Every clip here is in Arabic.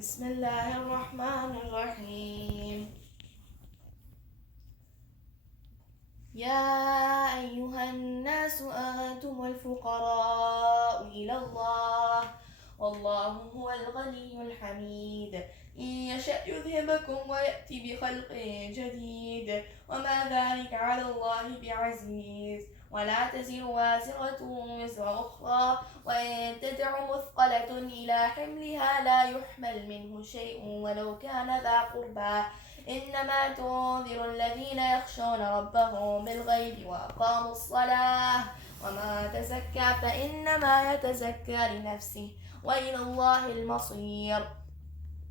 بسم الله الرحمن الرحيم. يا أيها الناس أنتم الفقراء إلى الله والله هو الغني الحميد. إن يشأ يذهبكم ويأتي بخلق جديد وما ذلك على الله بعزيز. ولا تزر وازرة وزر أخرى وإن تدع مثقلة إلى حملها لا يحمل منه شيء ولو كان ذا قربى إنما تنذر الذين يخشون ربهم بالغيب وأقاموا الصلاة وما تزكى فإنما يتزكى لنفسه وإلى الله المصير.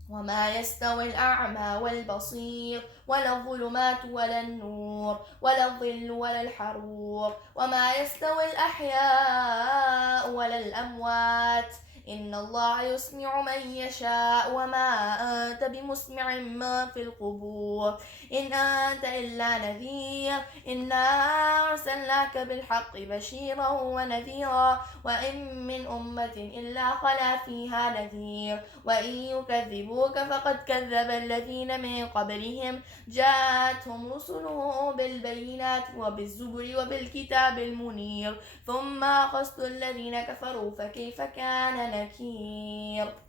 وما يستوي الأعمى والبصير ولا الظلمات ولا النور ولا الظل ولا الحرور وما يستوي الأحياء ولا الأموات إن الله يسمع من يشاء وما أنت بمسمع من في القبور إن أنت إلا نذير. إنا أرسلناك بالحق بشيرا ونذيرا وإن من أمة إلا خلا فيها نذير وإن يكذبوك فقد كذب الذين من قبلهم جاءتهم رسلهم بالبينات وبالزبر وبالكتاب المنير ثم أخذت الذين كفروا فكيف كان نكير.